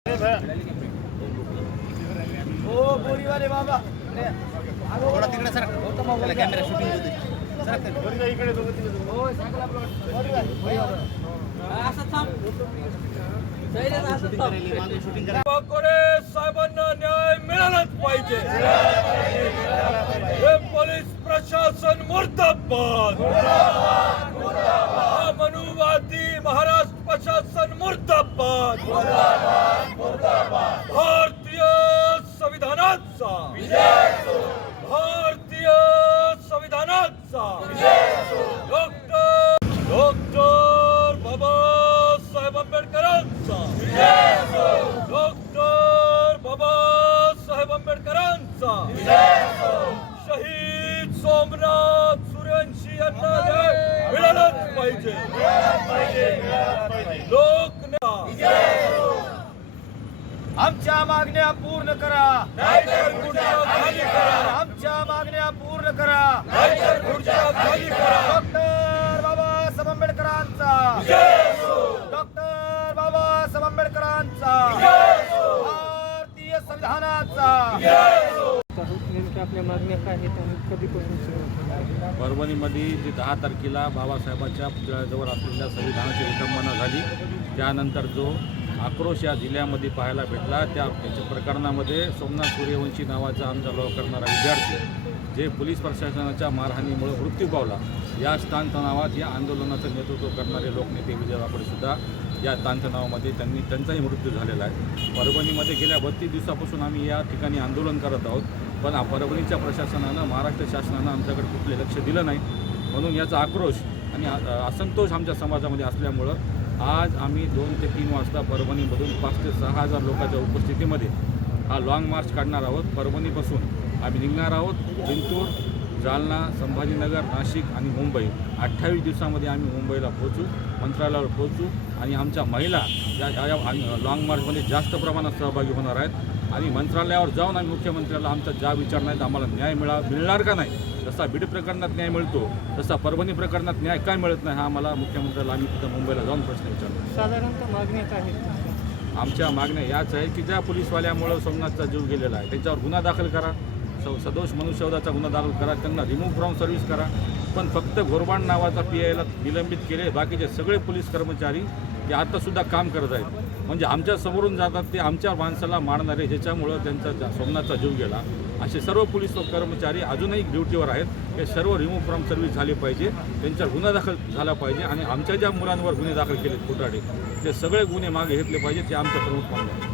ओ बोरीवाले बाबा थोडा तिकडे सर कॅमेरा शूटिंग होते साहेबांना न्याय मिळालाच पाहिजे। हे पोलीस प्रशासन मुर्दाबाद, हा मनुवादी महाराष्ट्र प्रशासन मुर्दाबाद, भारतीय संविधानाचा भारतीय संविधानाचा डॉक्टर बाबासाहेब आंबेडकरांचा डॉक्टर बाबासाहेब आंबेडकरांचा शहीद सोमनाथ सूर्यवंशी यांना न्याय मिळालाच पाहिजे। आमच्या मागण्या पूर्ण करा, नाहीतर खुर्च्या खाली करा, आमच्या मागण्या पूर्ण करा, नाहीतर खुर्च्या खाली करा। डॉक्टर बाबासाहेब आंबेडकरांचा डॉक्टर बाबासाहेब आंबेडकरांचा भारतीय संविधानाचा नेमक्या आपल्या मागण्या काय आहेत आणि कधीपासून सुरू होतील? परभणीमध्ये जी 10 तारखेला बाबासाहेबांच्या पुतळ्याजवळ असलेल्या संविधानाची विटंबना झाली, त्यानंतर जो आक्रोश या जिल्ह्यामध्ये पाहायला भेटला, त्याच्या प्रकरणामध्ये सोमनाथ सूर्यवंशी नावाचा आमचा लॉ करणारा विद्यार्थी जे पोलीस प्रशासनाच्या मारहाणीमुळे मृत्यू पावला, या ताणतणावात या आंदोलनाचं नेतृत्व करणारे लोकनेते विजय वाकडे सुद्धा या ताणतणावामध्ये त्यांचाही मृत्यू झालेला आहे। परभणीमध्ये गेल्या 32 दिवसापासून आम्ही या ठिकाणी आंदोलन करत आहोत, पण परभणीच्या प्रशासनानं महाराष्ट्र शासनानं आमच्याकडे कुठले लक्ष दिलं नाही, म्हणून याचा आक्रोश आणि असंतोष आमच्या समाजामध्ये असल्यामुळं आज आम्ही 2 ते 3 वाजता परभणीमधून 5 ते 6 हजार लोकांच्या उपस्थितीमध्ये हा लॉंग मार्च काढणार आहोत। परभणीपासून आम्ही निघणार आहोत जिंतूर, जालना, संभाजीनगर, नाशिक आणि मुंबई। 28 दिवसामध्ये आम्ही मुंबईला पोहोचू, मंत्रालयावर पोहोचू आणि आमच्या महिला या लॉंग मार्चमध्ये जास्त प्रमाणात सहभागी होणार आहेत आणि मंत्रालयावर जाऊन आम्ही मुख्यमंत्र्याला आमचा ज्या विचार नाही आम्हाला न्याय मिळणार का नाही, जसा बीड प्रकरणात न्याय मिळतो तसा परभणी प्रकरणात न्याय काय मिळत नाही, हा आम्हाला मुख्यमंत्र्याला आम्ही तिथं मुंबईला जाऊन प्रश्न विचारतो। साधारणतः मागण्या काय आहेत? आमच्या मागण्या याच आहे की ज्या पोलीसवाल्यामुळं सोमनाथचा जीव गेलेला आहे त्याच्यावर गुन्हा दाखल करा, सदोष मनुष्यवधाचा गुन्हा दाखल करा, त्यांना रिमूव्ह फ्रॉम सर्व्हिस करा, पण फक्त घोरबाण नावाचा PIला निलंबित केले, बाकीचे सगळे पोलीस कर्मचारी ते आतासुद्धा काम करत आहेत। म्हणजे आमच्या समोरून जातात ते आमच्या माणसाला मारणारे, ज्याच्यामुळं त्यांचा सोमनाथचा जीव गेला, असे सर्व पोलीस कर्मचारी अजूनही ड्युटीवर आहेत। हे सर्व रिमूव्ह फ्रॉम सर्व्हिस झाले पाहिजे, त्यांच्यावर गुन्हा दाखल झाला पाहिजे आणि आमच्या ज्या मुलांवर गुन्हे दाखल केलेत खोटाडे ते सगळे गुन्हे मागे घेतले पाहिजे, ते आमच्या प्रमुख मागण्या आहेत।